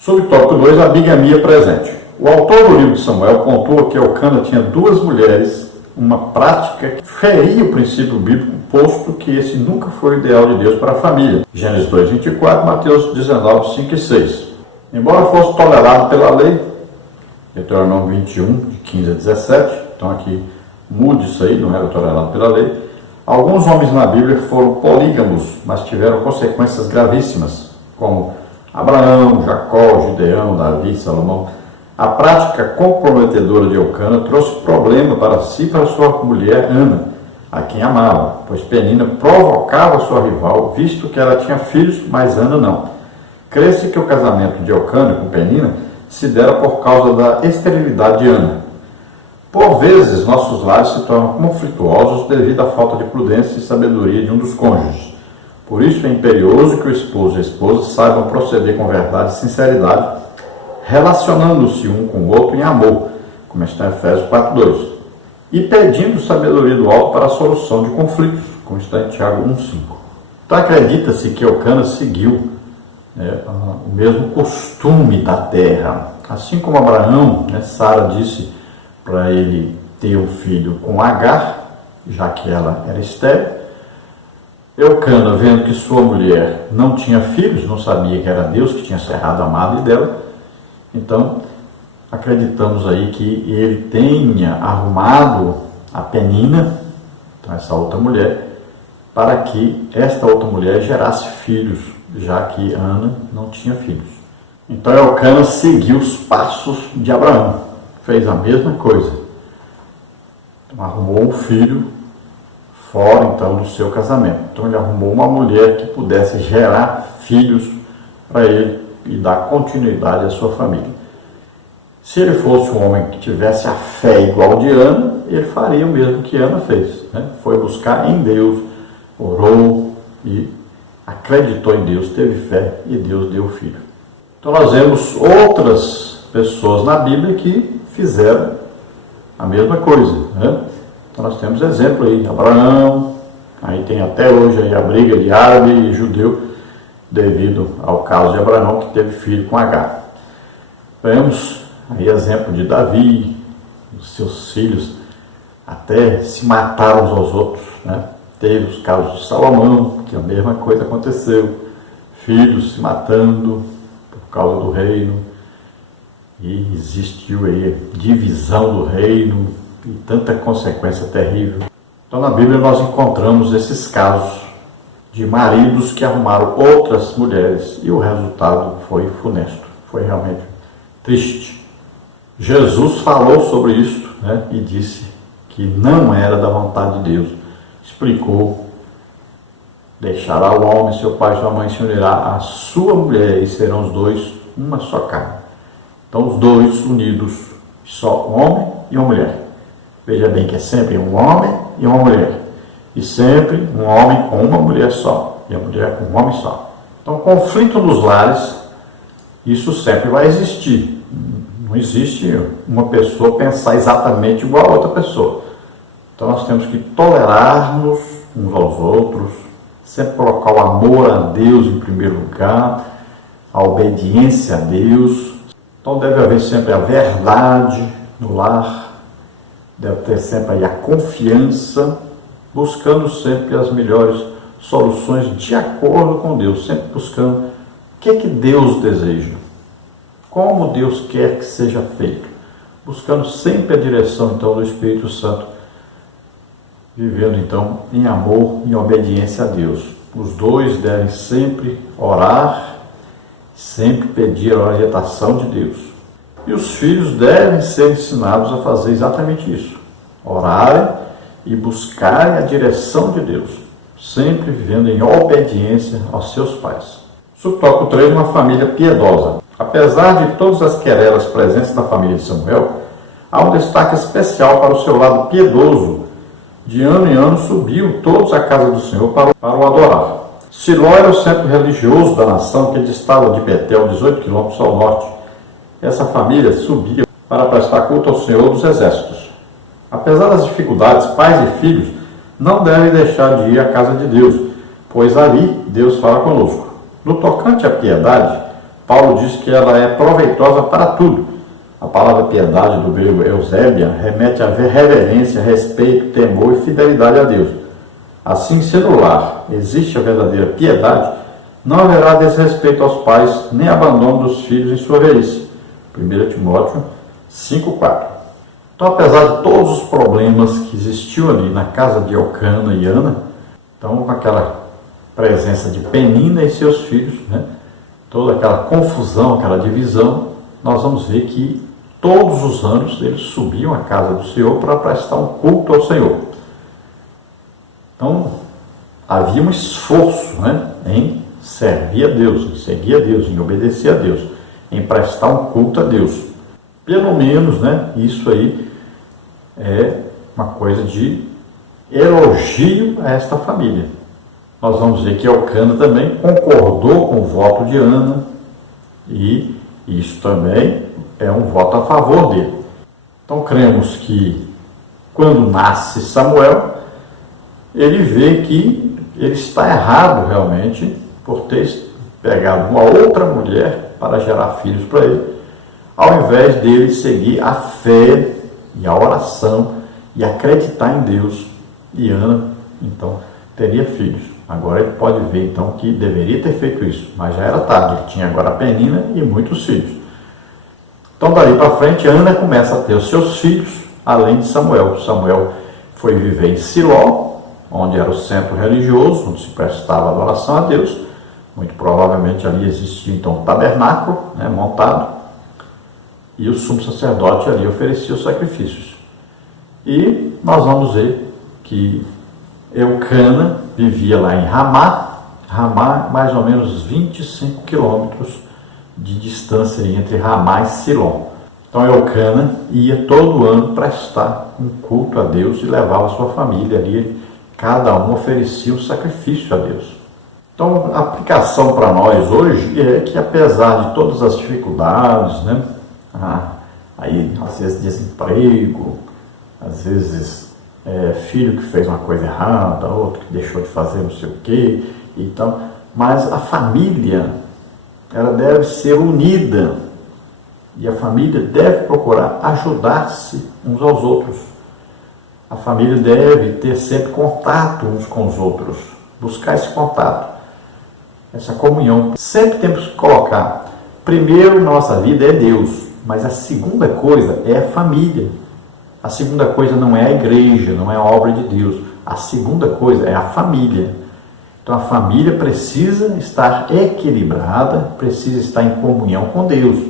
Subtópico 2, a bigamia presente. O autor do livro de Samuel pontua que Elcana tinha duas mulheres, uma prática que feria o princípio bíblico, posto que esse nunca foi o ideal de Deus para a família. Gênesis 2, 24, Mateus 19, 5 e 6. Embora fosse tolerado pela lei, Deuteronômio 21, de 15 a 17, então aqui mude isso aí, não era tolerado pela lei. Alguns homens na Bíblia foram polígamos, mas tiveram consequências gravíssimas, como Abraão, Jacó, Gideão, Davi, Salomão. A prática comprometedora de Elcana trouxe problema para si e para sua mulher Ana, a quem amava, pois Penina provocava sua rival, visto que ela tinha filhos, mas Ana não. Crê-se que o casamento de Elcana com Penina se dera por causa da esterilidade de Ana. Por vezes, nossos lares se tornam conflituosos devido à falta de prudência e sabedoria de um dos cônjuges. Por isso é imperioso que o esposo e a esposa saibam proceder com verdade e sinceridade, relacionando-se um com o outro em amor, como está em Efésios 4:2, e pedindo sabedoria do alto para a solução de conflitos, como está em Tiago 1:5. Então acredita-se que Elcana seguiu o mesmo costume da terra. Assim como Abraão, Sara disse para ele ter um filho com Agar, já que ela era estéril. Elcana, vendo que sua mulher não tinha filhos, não sabia que era Deus que tinha cerrado a madre dela, então acreditamos aí que ele tenha arrumado a Penina, então essa outra mulher, para que esta outra mulher gerasse filhos, já que Ana não tinha filhos. Então Elcana seguiu os passos de Abraão, fez a mesma coisa. Então, arrumou um filho fora então do seu casamento. Então ele arrumou uma mulher que pudesse gerar filhos para ele e dar continuidade à sua família. Se ele fosse um homem que tivesse a fé igual de Ana, ele faria o mesmo que Ana fez. Foi buscar em Deus, orou e acreditou em Deus, teve fé e Deus deu o filho. Então nós vemos outras pessoas na Bíblia que fizeram a mesma coisa. Então nós temos exemplo aí, Abraão, aí tem até hoje aí a briga de árabe e judeu, devido ao caso de Abraão que teve filho com Agar. Vemos aí exemplo de Davi, os seus filhos até se mataram uns aos outros, Teve os casos de Salomão, que a mesma coisa aconteceu, filhos se matando por causa do reino, e existiu aí divisão do reino e tanta consequência terrível. Então na Bíblia nós encontramos esses casos de maridos que arrumaram outras mulheres e o resultado foi funesto, foi realmente triste. Jesus falou sobre isso e disse que não era da vontade de Deus. Explicou: deixará o homem, seu pai e sua mãe, se unirá à sua mulher e serão os dois uma só carne. Então os dois unidos, só um homem e uma mulher. Veja bem que é sempre um homem e uma mulher. E sempre um homem com uma mulher só. E a mulher com um homem só. Então conflito nos lares, isso sempre vai existir. Não existe uma pessoa pensar exatamente igual a outra pessoa. Então nós temos que tolerarmos uns aos outros, sempre colocar o amor a Deus em primeiro lugar, a obediência a Deus. Então deve haver sempre a verdade no lar, deve ter sempre aí a confiança, buscando sempre as melhores soluções de acordo com Deus, sempre buscando o que Deus deseja, como Deus quer que seja feito, buscando sempre a direção então do Espírito Santo, vivendo então em amor e obediência a Deus. Os dois devem sempre orar, sempre pedir a orientação de Deus. E os filhos devem ser ensinados a fazer exatamente isso, orarem e buscarem a direção de Deus, sempre vivendo em obediência aos seus pais. Subtópico 3, uma família piedosa. Apesar de todas as querelas presentes na família de Samuel, há um destaque especial para o seu lado piedoso. De ano em ano subiam todos à casa do Senhor para o adorar. Siló era o centro religioso da nação, que distava de Betel, 18 quilômetros ao norte. Essa família subia para prestar culto ao Senhor dos Exércitos. Apesar das dificuldades, pais e filhos não devem deixar de ir à casa de Deus, pois ali Deus fala conosco. No tocante à piedade, Paulo diz que ela é proveitosa para tudo. A palavra piedade do grego eusébia remete a reverência, respeito, temor e fidelidade a Deus. Assim, se no lar existe a verdadeira piedade, não haverá desrespeito aos pais, nem abandono dos filhos em sua velhice. 1 Timóteo 5,4. Então, apesar de todos os problemas que existiam ali na casa de Elcana e Ana, então com aquela presença de Penina e seus filhos, toda aquela confusão, aquela divisão, nós vamos ver que todos os anos eles subiam à casa do Senhor para prestar um culto ao Senhor. Então, havia um esforço em servir a Deus, em seguir a Deus, em obedecer a Deus, em prestar um culto a Deus. Pelo menos, isso aí é uma coisa de elogio a esta família. Nós vamos ver que Elcana também concordou com o voto de Ana, e isso também é um voto a favor dele. Então, cremos que quando nasce Samuel, ele vê que ele está errado realmente por ter pegado uma outra mulher para gerar filhos para ele, ao invés dele seguir a fé e a oração e acreditar em Deus. E Ana, então, teria filhos. Agora ele pode ver, então, que deveria ter feito isso, mas já era tarde. Ele tinha agora a Penina e muitos filhos. Então, dali para frente, Ana começa a ter os seus filhos, além de Samuel. Samuel foi viver em Siló, onde era o centro religioso, onde se prestava adoração a Deus. Muito provavelmente ali existia, então, um tabernáculo montado, e o sumo sacerdote ali oferecia os sacrifícios. E nós vamos ver que Elcana vivia lá em Ramá, mais ou menos 25 quilômetros de distância entre Ramá e Siló. Então Elcana ia todo ano prestar um culto a Deus e levava a sua família ali, cada um oferecia um sacrifício a Deus. Então a aplicação para nós hoje é que, apesar de todas as dificuldades, aí às vezes desemprego, às vezes filho que fez uma coisa errada, outro que deixou de fazer não sei o quê, então, mas a família, ela deve ser unida, e a família deve procurar ajudar-se uns aos outros. A família deve ter sempre contato uns com os outros, buscar esse contato, essa comunhão. Sempre temos que colocar, primeiro na nossa vida é Deus, mas a segunda coisa é a família. A segunda coisa não é a igreja, não é a obra de Deus. A segunda coisa é a família. Então a família precisa estar equilibrada, precisa estar em comunhão com Deus.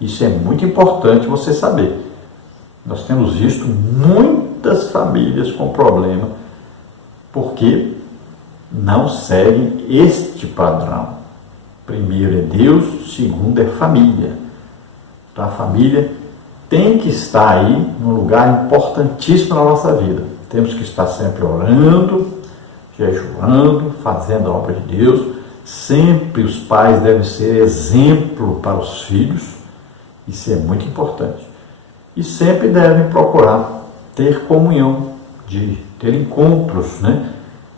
Isso é muito importante você saber. Nós temos visto muitas famílias com problema porque não seguem este padrão. Primeiro é Deus, segundo é família. Então a família tem que estar aí num lugar importantíssimo na nossa vida. Temos que estar sempre orando, jejuando, fazendo a obra de Deus. Sempre os pais devem ser exemplo para os filhos. Isso é muito importante. E sempre devem procurar ter comunhão, de ter encontros,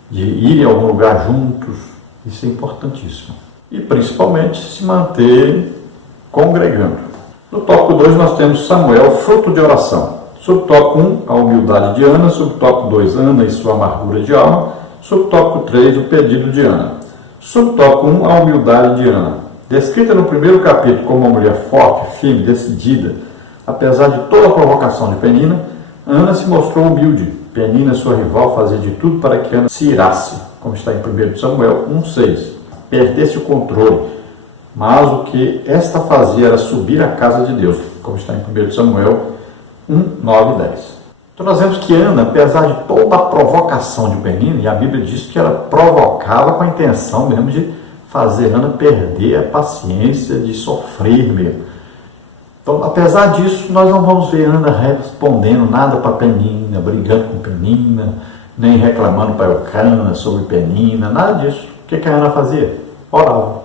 de ir em algum lugar juntos. Isso é importantíssimo. E principalmente se manter congregando. No tópico 2 nós temos Samuel, fruto de oração. Subtópico 1, a humildade de Ana. Subtópico 2, Ana e sua amargura de alma. Subtópico 3, o pedido de Ana. Subtópico 1, a humildade de Ana. Descrita no primeiro capítulo como uma mulher forte, firme, decidida, apesar de toda a provocação de Penina, Ana se mostrou humilde. Penina, sua rival, fazia de tudo para que Ana se irasse, como está em 1 Samuel 1,6. Perdesse o controle. Mas o que esta fazia era subir à casa de Deus, como está em 1 Samuel 1, 9 e 10. Então nós vemos que Ana, apesar de toda a provocação de Penina, e a Bíblia diz que ela provocava com a intenção mesmo de fazer Ana perder a paciência, de sofrer mesmo. Então, apesar disso, nós não vamos ver Ana respondendo nada para Penina, brigando com Penina, nem reclamando para Elcana sobre Penina, nada disso. O que a Ana fazia? Orava.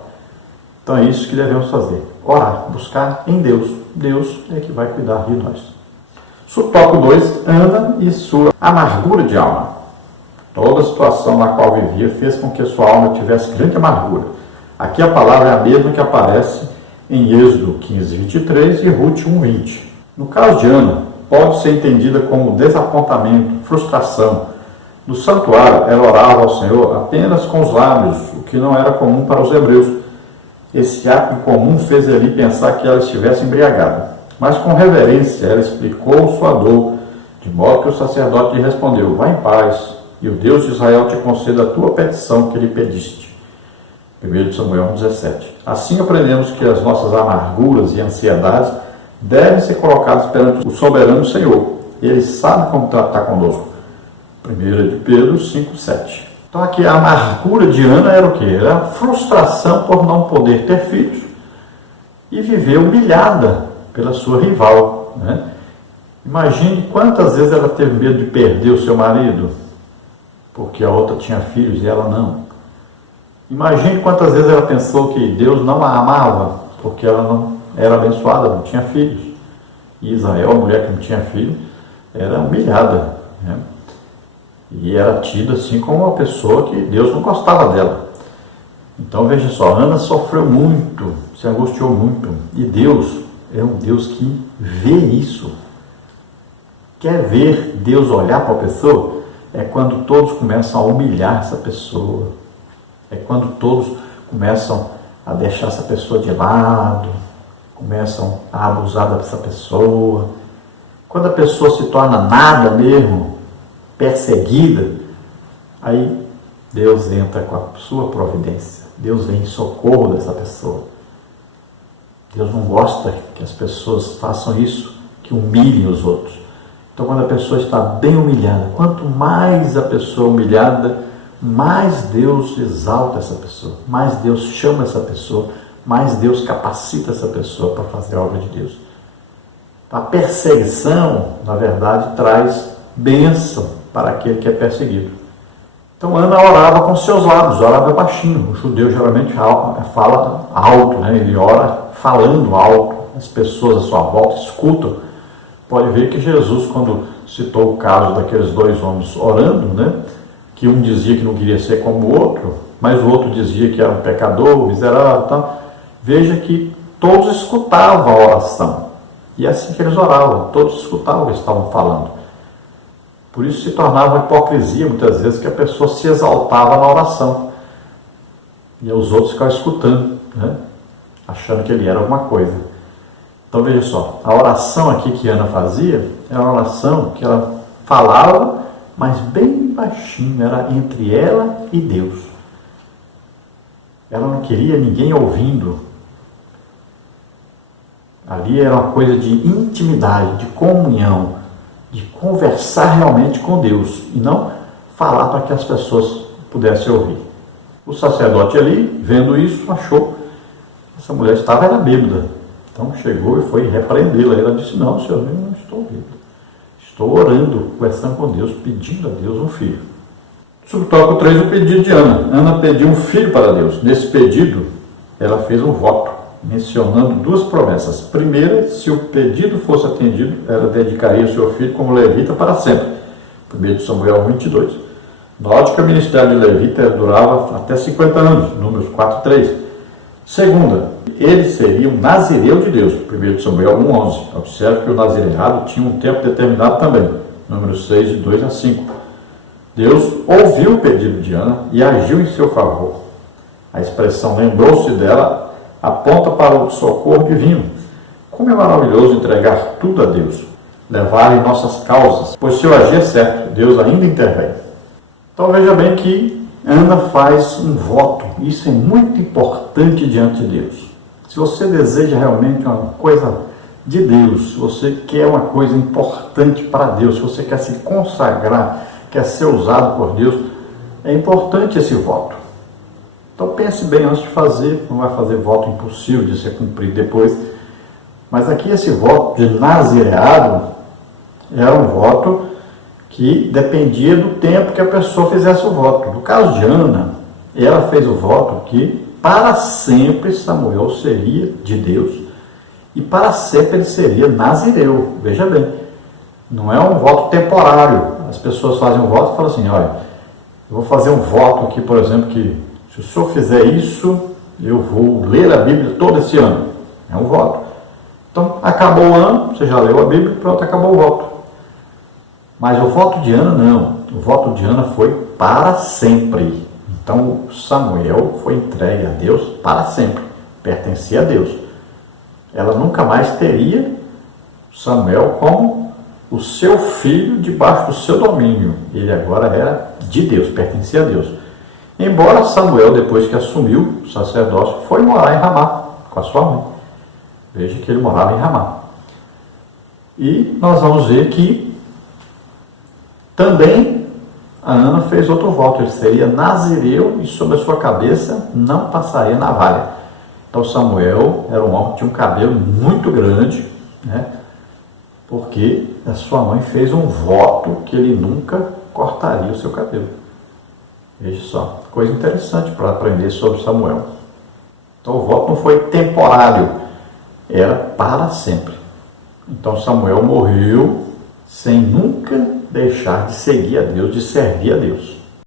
Então é isso que devemos fazer, orar, buscar em Deus. Deus é que vai cuidar de nós. Subtópico 2, Ana e sua amargura de alma. Toda a situação na qual vivia fez com que sua alma tivesse grande amargura. Aqui a palavra é a mesma que aparece em Êxodo 15, 23 e Ruth 1, 20. No caso de Ana, pode ser entendida como desapontamento, frustração. No santuário, ela orava ao Senhor apenas com os lábios, o que não era comum para os hebreus. Esse ato incomum fez Eli pensar que ela estivesse embriagada. Mas com reverência, ela explicou sua dor, de modo que o sacerdote lhe respondeu: vá em paz, e o Deus de Israel te conceda a tua petição que lhe pediste. 1 Samuel 17. Assim aprendemos que as nossas amarguras e ansiedades devem ser colocadas perante o soberano Senhor. Ele sabe como tratar conosco. 1 de Pedro 5, 7. Então aqui a amargura de Ana era o quê? Era a frustração por não poder ter filhos e viver humilhada pela sua rival, né? Imagine quantas vezes ela teve medo de perder o seu marido porque a outra tinha filhos e ela não. Imagine quantas vezes ela pensou que Deus não a amava porque ela não era abençoada, não tinha filhos. E Israel, a mulher que não tinha filho, era humilhada, né? E era tida assim como uma pessoa que Deus não gostava dela. Então veja só, Ana sofreu muito, se angustiou muito. E Deus é um Deus que vê isso. Quer ver Deus olhar para a pessoa? É quando todos começam a humilhar essa pessoa. É quando todos começam a deixar essa pessoa de lado, começam a abusar dessa pessoa. Quando a pessoa se torna nada mesmo, perseguida, aí Deus entra com a sua providência. Deus vem em socorro dessa pessoa. Deus não gosta que as pessoas façam isso, que humilhem os outros. Então, quando a pessoa está bem humilhada, quanto mais a pessoa é humilhada, mais Deus exalta essa pessoa, mais Deus chama essa pessoa, mais Deus capacita essa pessoa para fazer a obra de Deus. A perseguição, na verdade, traz bênção para aquele que é perseguido. Então Ana orava com seus lábios, orava baixinho. O judeu geralmente fala alto, né? Ele ora falando alto. As pessoas à sua volta escutam. Pode ver que Jesus, quando citou o caso daqueles dois homens orando, né? Que um dizia que não queria ser como o outro, mas o outro dizia que era um pecador, miserável, tá? Veja que todos escutavam a oração. E é assim que eles oravam, todos escutavam o que eles estavam falando. Por isso se tornava uma hipocrisia, muitas vezes, que a pessoa se exaltava na oração. E os outros ficavam escutando, né? Achando que ele era alguma coisa. Então veja só, a oração aqui que Ana fazia, era uma oração que ela falava, mas bem baixinho, era entre ela e Deus. Ela não queria ninguém ouvindo. Ali era uma coisa de intimidade, de comunhão, de conversar realmente com Deus e não falar para que as pessoas pudessem ouvir. O sacerdote ali, vendo isso, achou que essa mulher estava bêbada. Então chegou e foi repreendê-la. Ela disse: não, senhor, eu não estou bêbada. Estou orando, conversando com Deus, pedindo a Deus um filho. Subtópico 3, o pedido de Ana. Ana pediu um filho para Deus. Nesse pedido, ela fez um voto, mencionando duas promessas. Primeira, se o pedido fosse atendido, ela dedicaria o seu filho como levita para sempre. 1 Samuel 22. Note que o ministério de levita durava até 50 anos, números 4 e 3. Segunda, ele seria um nazireu de Deus, 1 Samuel 1:11. Observe que o nazireado tinha um tempo determinado também, números 6, de 2 a 5. Deus ouviu o pedido de Ana e agiu em seu favor. A expressão lembrou-se dela aponta para o socorro divino. Como é maravilhoso entregar tudo a Deus, levar em nossas causas, pois se eu agir é certo, Deus ainda intervém. Então veja bem que Ana faz um voto. Isso é muito importante diante de Deus. Se você deseja realmente uma coisa de Deus, se você quer uma coisa importante para Deus, se você quer se consagrar, quer ser usado por Deus, é importante esse voto. Então pense bem antes de fazer, não vai fazer voto impossível de ser cumprido depois. Mas aqui esse voto de nazireado era um voto que dependia do tempo que a pessoa fizesse o voto. No caso de Ana, ela fez o voto que para sempre Samuel seria de Deus e para sempre ele seria nazireu. Veja bem, não é um voto temporário. As pessoas fazem um voto e falam assim: olha, eu vou fazer um voto aqui, por exemplo, que se o senhor fizer isso, eu vou ler a Bíblia todo esse ano. É um voto. Então, acabou o ano, você já leu a Bíblia, pronto, acabou o voto. Mas o voto de Ana não. O voto de Ana foi para sempre. Então, Samuel foi entregue a Deus para sempre. Pertencia a Deus. Ela nunca mais teria Samuel como o seu filho debaixo do seu domínio. Ele agora era de Deus, pertencia a Deus. Embora Samuel, depois que assumiu o sacerdócio, foi morar em Ramá com a sua mãe. Veja que ele morava em Ramá. E nós vamos ver que também a Ana fez outro voto. Ele seria nazireu e sobre a sua cabeça não passaria navalha. Então Samuel era um homem que tinha um cabelo muito grande, né? Porque a sua mãe fez um voto que ele nunca cortaria o seu cabelo. Veja só, coisa interessante para aprender sobre Samuel. Então o voto não foi temporário, era para sempre. Então Samuel morreu sem nunca deixar de seguir a Deus, de servir a Deus.